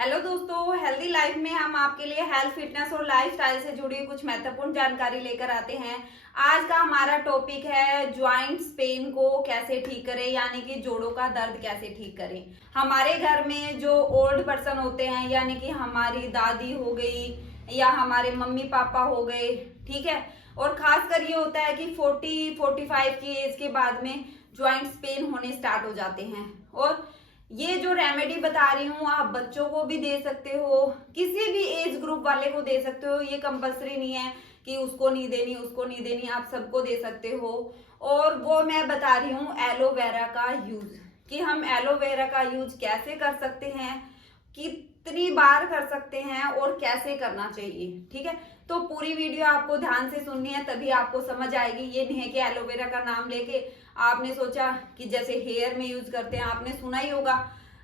Hello दोस्तों, healthy life में हम आपके लिए हेल्थ, फिटनेस और लाइफस्टाइल से जुड़ी कुछ महत्वपूर्ण जानकारी लेकर आते हैं। आज का हमारा टॉपिक है ज्वाइंट्स पेन को कैसे ठीक करें, यानी कि जोड़ों का दर्द कैसे ठीक करें। हमारे घर में जो ओल्ड पर्सन होते हैं, यानी कि हमारी दादी हो गई या हमारे मम्मी पापा हो गए, ठीक है। और खासकर ये होता है कि 40-45 की एज के बाद में ज्वाइंट्स पेन होने स्टार्ट हो जाते हैं। और ये जो रेमेडी बता रही हूँ आप बच्चों को भी दे सकते हो, किसी भी एज ग्रुप वाले को दे सकते हो। ये कंपलसरी नहीं है कि उसको नहीं देनी उसको नहीं देनी, आप सबको दे सकते हो। और वो मैं बता रही हूँ एलोवेरा का यूज, कि हम एलोवेरा का यूज कैसे कर सकते हैं, कितनी बार कर सकते हैं और कैसे करना चाहिए, ठीक है। तो पूरी वीडियो आपको ध्यान से सुननी है, तभी आपको समझ आएगी। ये नहीं है कि एलोवेरा का नाम लेके आपने सोचा कि जैसे हेयर में यूज करते हैं, आपने सुना ही होगा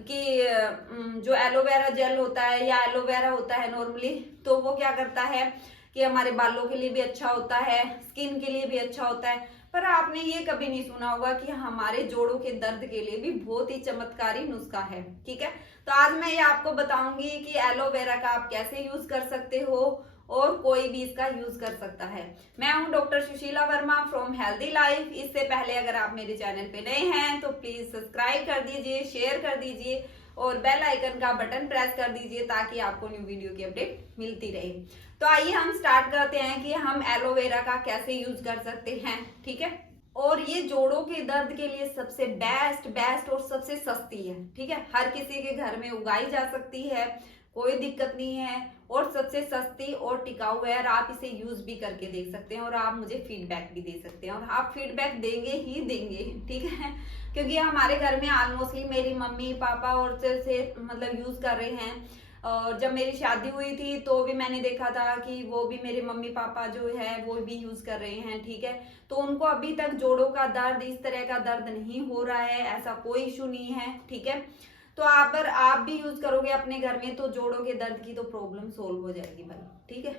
कि जो एलोवेरा जेल होता है या एलोवेरा होता है नॉर्मली, तो वो क्या करता है कि हमारे बालों के लिए भी अच्छा होता है, स्किन के लिए भी अच्छा होता है। पर आपने ये कभी नहीं सुना होगा कि हमारे जोड़ों के दर्द के लिए भी बहुत ही चमत्कारी नुस्खा है, ठीक है। तो आज मैं ये आपको बताऊंगी कि एलोवेरा का आप कैसे यूज कर सकते हो और कोई भी इसका यूज कर सकता है। मैं हूं doctor Sushila Verma from healthy life. इससे पहले अगर आप मेरे चैनल पे नए हैं तो प्लीज सब्सक्राइब कर दीजिए, शेयर कर दीजिए और बेल आइकन का बटन प्रेस कर दीजिए ताकि आपको न्यू वीडियो की अपडेट मिलती रहे। तो आइए हम स्टार्ट करते हैं कि हम एलोवेरा का कैसे यूज कर सकते हैं, ठीक है। और ये जोड़ों के दर्द के लिए सबसे बेस्ट और सबसे सस्ती है, ठीक है। हर किसी के घर में उगाई जा सकती है, कोई दिक्कत नहीं है और सबसे सस्ती और टिकाऊ है। और आप इसे यूज भी करके देख सकते हैं और आप मुझे फीडबैक भी दे सकते हैं, और आप फीडबैक देंगे ही देंगे, ठीक है। क्योंकि हमारे घर में ऑलमोस्टली मेरी मम्मी पापा और से मतलब यूज कर रहे हैं। और जब मेरी शादी हुई थी तो भी मैंने देखा था कि वो भी मेरे मम्मी पापा जो है वो भी यूज कर रहे हैं, ठीक है। तो उनको अभी तक जोड़ों का दर्द, इस तरह का दर्द नहीं हो रहा है, ऐसा कोई इशू नहीं है, ठीक है। तो अगर आप भी यूज करोगे अपने घर में तो जोड़ों के दर्द की तो प्रॉब्लम सोल्व हो जाएगी भाई, ठीक है।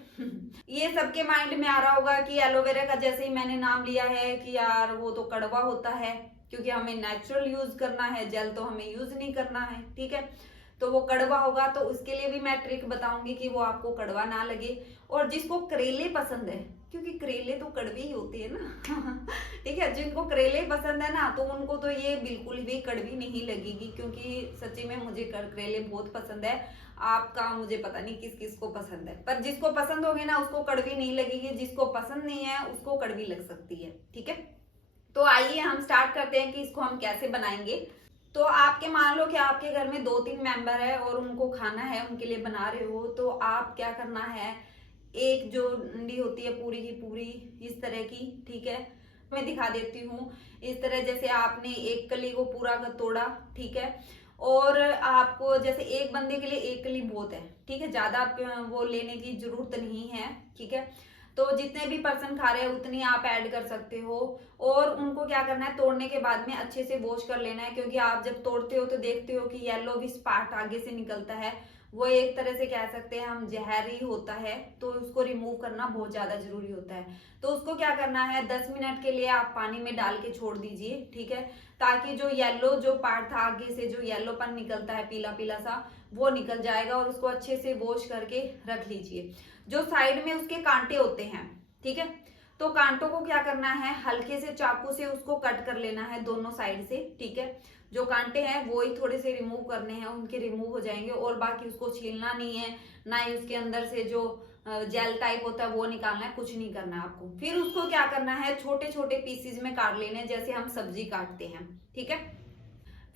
ये सबके माइंड में आ रहा होगा कि एलोवेरा का जैसे ही मैंने नाम लिया है कि यार वो तो कड़वा होता है, क्योंकि हमें नेचुरल यूज करना है, जेल तो हमें यूज नहीं करना है, ठीक है। तो वो कड़वा होगा, तो उसके लिए भी मैं ट्रिक बताऊंगी कि वो आपको कड़वा ना लगे। और जिसको करेले पसंद है, क्योंकि करेले तो कड़वे ही होते हैं ना ठीक है, जिनको करेले पसंद है ना तो उनको तो ये बिल्कुल भी कड़वी नहीं लगेगी, क्योंकि सच्ची में मुझे करेले बहुत पसंद है। आपका मुझे पता नहीं किस किस को पसंद है, पर जिसको पसंद होगी ना उसको कड़वी नहीं लगेगी, जिसको पसंद नहीं है उसको कड़वी लग सकती है, ठीक है। तो आइए हम स्टार्ट करते हैं कि इसको हम कैसे बनाएंगे। तो आपके मान लो कि आपके घर में 2-3 मेंबर है और उनको खाना है, उनके लिए बना रहे हो, तो आप क्या करना है, एक जो डंडी होती है पूरी की पूरी इस तरह की, ठीक है। मैं दिखा देती हूँ। इस तरह जैसे आपने एक कली को पूरा कर तोड़ा, ठीक है। और आपको जैसे एक बंदे के लिए एक कली बहुत है, ठीक है, ज्यादा वो लेने की जरूरत नहीं है, ठीक है। तो जितने भी पर्सन खा रहे हैं उतनी आप ऐड कर सकते हो। और उनको क्या करना है, तोड़ने के बाद में अच्छे से वॉश कर लेना है, क्योंकि आप जब तोड़ते हो तो देखते हो कि येलो भी स्पॉट आगे से निकलता है, वो एक तरह से कह सकते हैं हम जहरी होता है, तो उसको रिमूव करना बहुत ज्यादा जरूरी होता है। तो उसको क्या करना है, 10 मिनट के लिए आप पानी में डाल के छोड़ दीजिए, ठीक है, ताकि जो येलो जो पार्ट था आगे से जो येलोपन निकलता है पीला पीला सा, वो निकल जाएगा। और उसको अच्छे से वॉश करके रख लीजिए। जो साइड में उसके कांटे होते हैं, ठीक है, तो कांटों को क्या करना है, हल्के से चाकू से उसको कट कर लेना है दोनों साइड से, ठीक है। जो कांटे हैं वो ही थोड़े से रिमूव करने हैं, उनके रिमूव हो जाएंगे, और बाकी उसको छीलना नहीं है, ना ही उसके अंदर से जो जेल टाइप होता है वो निकालना है, कुछ नहीं करना है आपको। फिर उसको क्या करना है, छोटे छोटे पीसीज में काट लेने, जैसे हम सब्जी काटते हैं, ठीक है।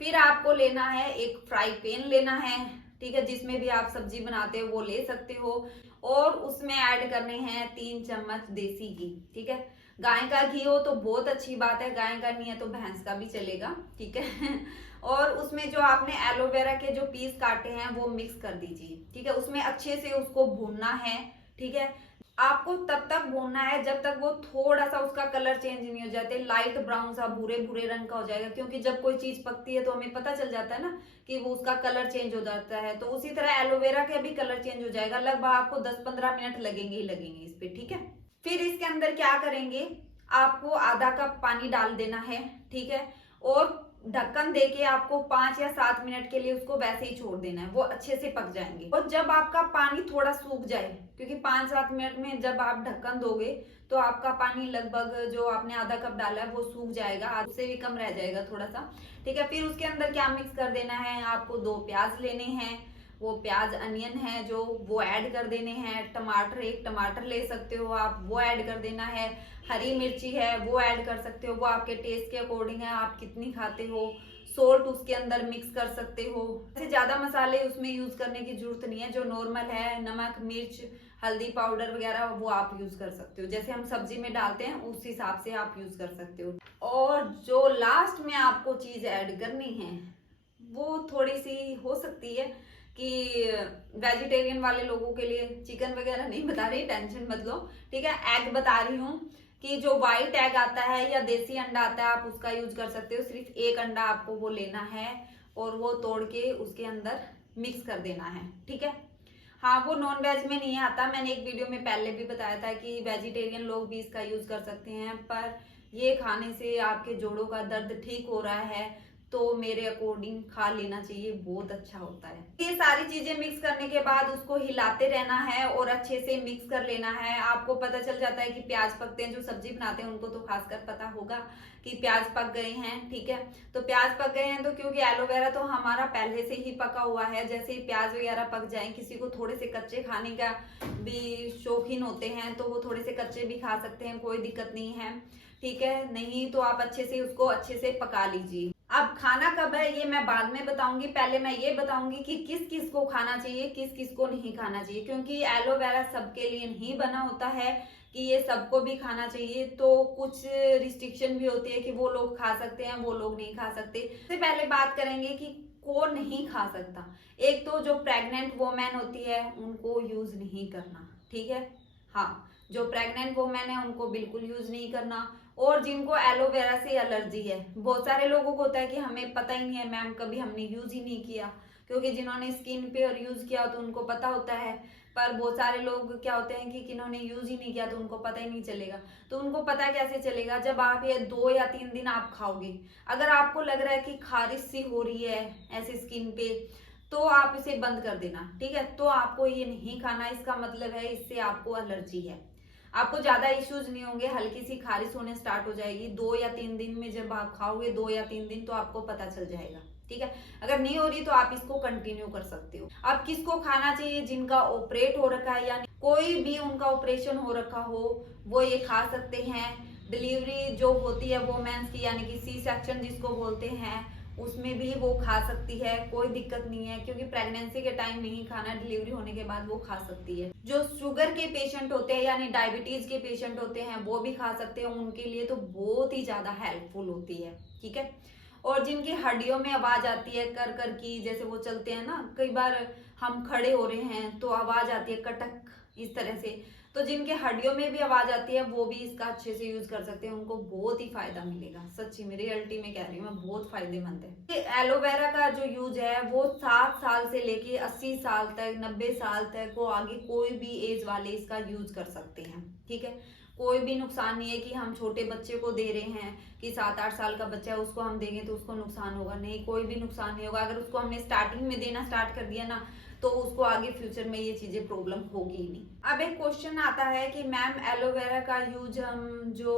फिर आपको लेना है एक फ्राई पैन लेना है, ठीक है, जिसमें भी आप सब्जी बनाते हो वो ले सकते हो। और उसमें ऐड करने हैं 3 चम्मच देसी घी, ठीक है। गाय का घी हो तो बहुत अच्छी बात है, गाय का नहीं है तो भैंस का भी चलेगा, ठीक है। और उसमें जो आपने एलोवेरा के जो पीस काटे हैं वो मिक्स कर दीजिए, ठीक है। उसमें अच्छे से उसको भूनना है, ठीक है। आपको तब तक भूनना है जब तक वो थोड़ा सा उसका कलर चेंज नहीं हो जाते, लाइट ब्राउन सा भूरे भूरे रंग का हो जाएगा, क्योंकि जब कोई चीज पकती है तो हमें पता चल जाता है ना कि वो उसका कलर चेंज हो जाता है। तो उसी तरह एलोवेरा का भी कलर चेंज हो जाएगा, लगभग आपको 10-15 मिनट लगेंगे ही लगेंगे इस पे, ठीक है। फिर इसके अंदर क्या करेंगे, आपको आधा कप पानी डाल देना है, ठीक है। और ढक्कन देके आपको 5 या 7 मिनट के लिए उसको वैसे ही छोड़ देना है, वो अच्छे से पक जाएंगे। और जब आपका पानी थोड़ा सूख जाए, क्योंकि 5-7 मिनट में जब आप ढक्कन दोगे तो आपका पानी लगभग जो आपने आधा कप डाला है वो सूख जाएगा, उससे भी कम रह जाएगा थोड़ा सा, ठीक है। फिर उसके अंदर क्या मिक्स कर देना है, आपको 2 प्याज लेने हैं, वो प्याज अनियन है जो वो ऐड कर देने हैं, टमाटर 1 टमाटर ले सकते हो आप, वो ऐड कर देना है, हरी मिर्ची है वो ऐड कर सकते हो, वो आपके टेस्ट के अकॉर्डिंग है, आप कितनी खाते हो। सोल्ट उसके अंदर मिक्स कर सकते हो, ऐसे ज्यादा मसाले उसमें यूज करने की जरूरत नहीं है, जो नॉर्मल है नमक मिर्च हल्दी पाउडर वगैरह वो आप यूज कर सकते हो, जैसे हम सब्जी में डालते हैं उस हिसाब से आप यूज कर सकते हो। और जो लास्ट में आपको चीज ऐड करनी है वो थोड़ी सी हो सकती है कि वेजिटेरियन वाले लोगों के लिए, चिकन वगैरह नहीं बता रही, टेंशन मत लो, ठीक है। एग बता रही हूँ कि जो व्हाइट एग आता है या देसी अंडा आता है आप उसका यूज कर सकते हो। सिर्फ 1 अंडा आपको वो लेना है और वो तोड़ के उसके अंदर मिक्स कर देना है, ठीक है। हाँ, वो नॉन वेज में नहीं आता, मैंने एक वीडियो में पहले भी बताया था कि वेजिटेरियन लोग भी इसका यूज कर सकते हैं, पर ये खाने से आपके जोड़ों का दर्द ठीक हो रहा है तो मेरे अकॉर्डिंग खा लेना चाहिए, बहुत अच्छा होता है। ये सारी चीजें मिक्स करने के बाद उसको हिलाते रहना है और अच्छे से मिक्स कर लेना है। आपको पता चल जाता है कि प्याज पकते हैं, जो सब्जी बनाते हैं उनको तो खासकर पता होगा कि प्याज पक गए हैं, ठीक है। तो प्याज पक गए हैं तो क्योंकि एलोवेरा तो हमारा पहले से ही पका हुआ है, जैसे ही प्याज वगैरह पक जाए, किसी को थोड़े से कच्चे खाने का भी शौकीन होते हैं तो वो थोड़े से कच्चे भी खा सकते हैं, कोई दिक्कत नहीं है, ठीक है। नहीं तो आप अच्छे से उसको अच्छे से पका लीजिए। अब खाना कब है ये मैं बाद में बताऊंगी, पहले मैं ये बताऊंगी कि किस किस को खाना चाहिए किस किस को नहीं खाना चाहिए, क्योंकि एलोवेरा सबके लिए नहीं बना होता है कि ये सबको भी खाना चाहिए, तो कुछ रिस्ट्रिक्शन भी होती है कि वो लोग खा सकते हैं वो लोग नहीं खा सकते। सबसे पहले बात करेंगे कि कौन नहीं खा सकता। एक तो जो प्रेग्नेंट वोमेन होती है उनको यूज नहीं करना, ठीक है। हाँ, जो प्रेग्नेंट वोमेन है उनको बिल्कुल यूज नहीं करना। और जिनको एलोवेरा से एलर्जी है, बहुत सारे लोगों को होता है कि हमें पता ही नहीं है मैम, कभी हमने यूज ही नहीं किया, क्योंकि जिन्होंने स्किन पे और यूज किया तो उनको पता होता है, पर बहुत सारे लोग क्या होते हैं कि जिन्होंने यूज ही नहीं किया तो उनको पता ही नहीं चलेगा। तो उनको पता कैसे चलेगा, जब आप ये 2 या 3 दिन आप खाओगे, अगर आपको लग रहा है कि खारिश सी हो रही है ऐसे स्किन पे तो आप इसे बंद कर देना, ठीक है। तो आपको ये नहीं खाना, इसका मतलब है इससे आपको एलर्जी है। आपको ज्यादा इश्यूज नहीं होंगे, हल्की सी खारिश होने स्टार्ट हो जाएगी 2 या 3 दिन में, जब आप खाओगे 2 या 3 दिन तो आपको पता चल जाएगा, ठीक है। अगर नहीं हो रही तो आप इसको कंटिन्यू कर सकते हो। अब किसको खाना चाहिए, जिनका ऑपरेट हो रखा है, यानी कोई भी उनका ऑपरेशन हो रखा हो वो ये खा सकते हैं। डिलीवरी जो होती है वोमेन्स की, यानी कि सी सेक्शन जिसको बोलते हैं, उसमें भी वो खा सकती है, कोई दिक्कत नहीं है, क्योंकि प्रेगनेंसी के टाइम नहीं खाना, डिलीवरी होने के बाद वो खा सकती है। जो शुगर के पेशेंट होते हैं यानी डायबिटीज के पेशेंट होते हैं वो भी खा सकते हैं, उनके लिए तो बहुत ही ज्यादा हेल्पफुल होती है, ठीक है। और जिनकी हड्डियों में आवाज आती है कर कर की, जैसे वो चलते हैं ना, कई बार हम खड़े हो रहे हैं तो आवाज आती है कटक इस तरह से, तो जिनके हड्डियों में भी आवाज आती है वो भी इसका अच्छे से यूज कर सकते हैं, उनको बहुत ही फायदा मिलेगा। सच्ची में रियलिटी में कह रही हूँ मैं, बहुत फायदेमंद है। एलोवेरा का जो यूज है वो 7 साल से लेके 80 साल तक 90 साल तक को आगे कोई भी एज वाले इसका यूज कर सकते हैं, ठीक है। कोई भी नुकसान नहीं है कि हम छोटे बच्चे को दे रहे हैं कि 7-8 साल का बच्चा है उसको हम देंगे तो उसको नुकसान होगा, नहीं, कोई भी नुकसान नहीं होगा। अगर उसको हमने स्टार्टिंग में देना स्टार्ट कर दिया ना तो उसको आगे फ्यूचर में ये चीजें प्रॉब्लम होगी ही नहीं। अब एक क्वेश्चन आता है कि मैम एलोवेरा का यूज हम जो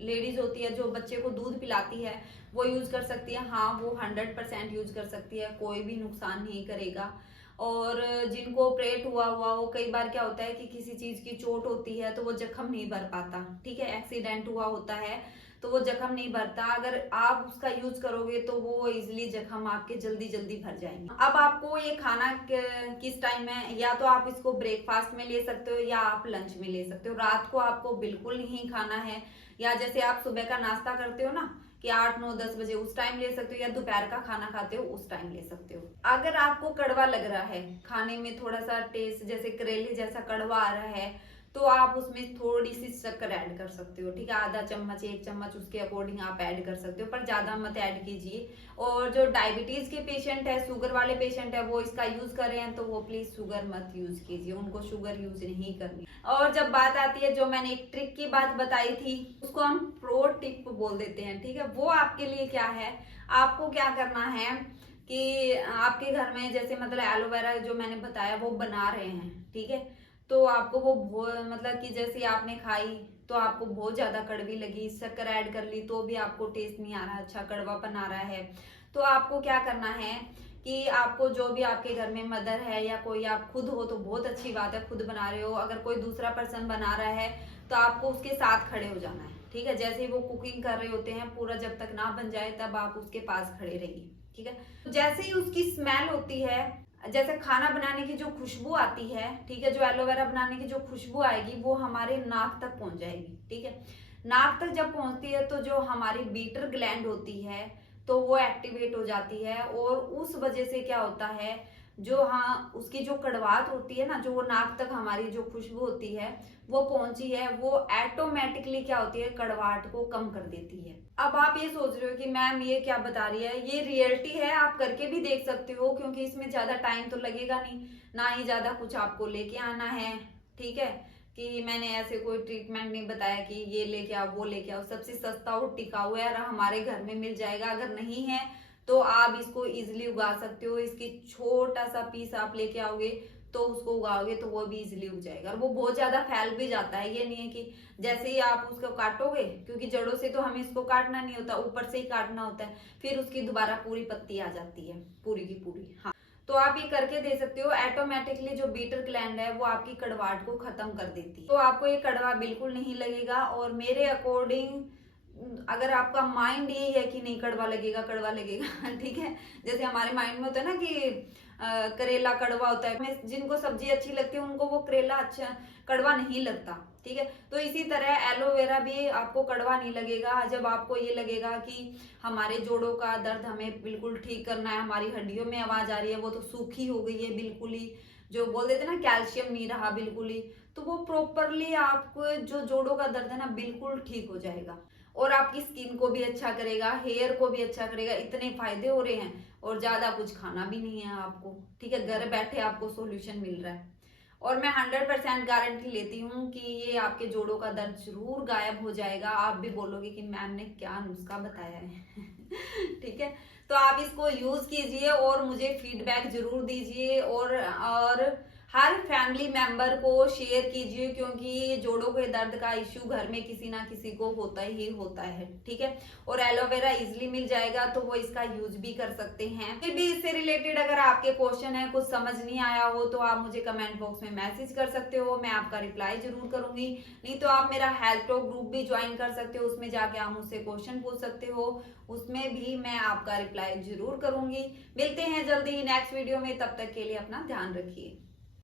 लेडीज होती है जो बच्चे को दूध पिलाती है वो यूज कर सकती है। हाँ, वो 100% यूज कर सकती है, कोई भी नुकसान नहीं करेगा। और जिनको ऑपरेट हुआ वो कई बार क्या होता है कि किसी चीज की चोट होती है तो वो जख्म नहीं भर पाता, ठीक है, एक्सीडेंट हुआ होता है तो वो जख्म नहीं भरता। अगर आप उसका यूज करोगे तो वो इजिली जख्म आपके जल्दी जल्दी भर जाएंगे। अब आपको ये खाना किस टाइम है, या तो आप इसको ब्रेकफास्ट में ले सकते हो या आप लंच में ले सकते हो। रात को आपको बिल्कुल नहीं खाना है, या जैसे आप सुबह का नाश्ता करते हो ना कि 8, 9, 10 बजे उस टाइम ले सकते हो, या दोपहर का खाना खाते हो उस टाइम ले सकते हो। अगर आपको कड़वा लग रहा है, खाने में थोड़ा सा टेस्ट जैसे करेले जैसा कड़वा आ रहा है, तो आप उसमें थोड़ी सी शक्कर ऐड कर सकते हो, ठीक है, आधा चम्मच 1 चम्मच उसके अकॉर्डिंग आप ऐड कर सकते हो, पर ज्यादा मत ऐड कीजिए। और जो डायबिटीज के पेशेंट है, शुगर वाले पेशेंट है, वो इसका यूज कर रहे हैं तो वो प्लीज शुगर मत यूज कीजिए, उनको शुगर यूज नहीं करनी। और जब बात आती है, जो मैंने एक ट्रिक की बात बताई थी उसको हम प्रो टिप बोल देते हैं, ठीक है। वो आपके लिए क्या है, आपको क्या करना है कि आपके घर में जैसे मतलब एलोवेरा जो मैंने बताया वो बना रहे हैं, ठीक है, तो आपको वो मतलब कि जैसे आपने खाई तो आपको बहुत ज्यादा कड़वी लगी, शक्कर ऐड कर ली तो भी आपको टेस्ट नहीं आ रहा, अच्छा कड़वापन आ रहा है, तो आपको क्या करना है कि आपको जो भी आपके घर में मदर है या कोई आप खुद हो तो बहुत अच्छी बात है, खुद बना रहे हो, अगर कोई दूसरा पर्सन बना रहा है तो आपको उसके साथ खड़े हो जाना है, ठीक है। जैसे ही वो कुकिंग कर रहे होते हैं पूरा जब तक ना बन जाए तब आप उसके पास खड़े रहिए, ठीक है। जैसे ही उसकी स्मेल होती है, जैसे खाना बनाने की जो खुशबू आती है, ठीक है, जो एलोवेरा बनाने की जो खुशबू आएगी वो हमारे नाक तक पहुंच जाएगी, ठीक है। नाक तक जब पहुंचती है तो जो हमारी बीटर ग्लैंड होती है तो वो एक्टिवेट हो जाती है, और उस वजह से क्या होता है, जो हाँ उसकी जो कड़वाहट होती है ना, जो वो नाक तक हमारी जो खुशबू होती है वो पहुंची है, वो ऑटोमेटिकली क्या होती है, कड़वाहट को कम कर देती है। अब आप ये सोच रहे हो कि मैम ये क्या बता रही है, ये रियलिटी है, आप करके भी देख सकते हो, क्योंकि इसमें ज्यादा टाइम तो लगेगा नहीं, ना ही ज्यादा कुछ आपको लेके आना है, ठीक है, कि मैंने ऐसे कोई ट्रीटमेंट नहीं बताया कि ये लेके आओ वो लेके आओ, सबसे सस्ता और टिकाऊ है और हमारे घर में मिल जाएगा। अगर नहीं है तो आप इसको इजिली उगा सकते हो, इसकी छोटा सा पीस आप लेके आओगे तो उसको उगाओगे तो वो भी इजिली उग जाएगा, और वो बहुत ज्यादा फैल भी जाता है। ये नहीं है कि जैसे ही आप उसको काटोगे, क्योंकि जड़ों से तो हमें इसको काटना नहीं होता, ऊपर से ही काटना होता है, फिर उसकी दोबारा पूरी पत्ती आ जाती है पूरी की पूरी। हाँ, तो आप ये करके दे सकते हो, ऑटोमेटिकली जो बीटर ग्लैंड है वो आपकी कड़वाहट को खत्म कर देती है, तो आपको ये कड़वा बिल्कुल नहीं लगेगा। और मेरे अकॉर्डिंग अगर आपका माइंड यही है कि नहीं कड़वा लगेगा कड़वा लगेगा ठीक है, जैसे हमारे माइंड में होता है ना कि करेला कड़वा होता है, जिनको सब्जी अच्छी लगती है उनको वो करेला अच्छा कड़वा नहीं लगता, ठीक है। तो इसी तरह एलोवेरा भी आपको कड़वा नहीं लगेगा जब आपको ये लगेगा कि हमारे जोड़ों का दर्द हमें बिल्कुल ठीक करना है, हमारी हड्डियों में आवाज आ रही है, वो तो सूखी हो गई है बिल्कुल ही, जो बोल देते ना कैल्शियम नहीं रहा बिल्कुल ही, तो वो प्रॉपरली आपको जो जोड़ों का दर्द है ना बिल्कुल ठीक हो जाएगा, और आपकी स्किन को भी अच्छा करेगा, हेयर को भी अच्छा करेगा, इतने फायदे हो रहे हैं, और ज्यादा कुछ खाना भी नहीं है आपको, ठीक है, घर बैठे आपको सॉल्यूशन मिल रहा है, और मैं 100% गारंटी लेती हूँ कि ये आपके जोड़ों का दर्द जरूर गायब हो जाएगा। आप भी बोलोगे कि मैम ने क्या नुस्खा बताया है ठीक है, तो आप इसको यूज कीजिए और मुझे फीडबैक जरूर दीजिए, और हर फैमिली मेंबर को शेयर कीजिए, क्योंकि जोड़ों के दर्द का इश्यू घर में किसी ना किसी को होता ही होता है, ठीक है। और एलोवेरा इजिली मिल जाएगा तो वो इसका यूज भी कर सकते हैं। फिर भी इससे रिलेटेड अगर आपके क्वेश्चन है, कुछ समझ नहीं आया हो, तो आप मुझे कमेंट बॉक्स में मैसेज कर सकते हो, मैं आपका रिप्लाई जरूर करूंगी। नहीं तो आप मेरा हेल्थ टॉक ग्रुप भी ज्वाइन कर सकते हो, उसमें जाके आप मुझसे क्वेश्चन पूछ सकते हो, उसमें भी मैं आपका रिप्लाई जरूर करूंगी। मिलते हैं जल्दी ही नेक्स्ट वीडियो में, तब तक के लिए अपना ध्यान रखिए।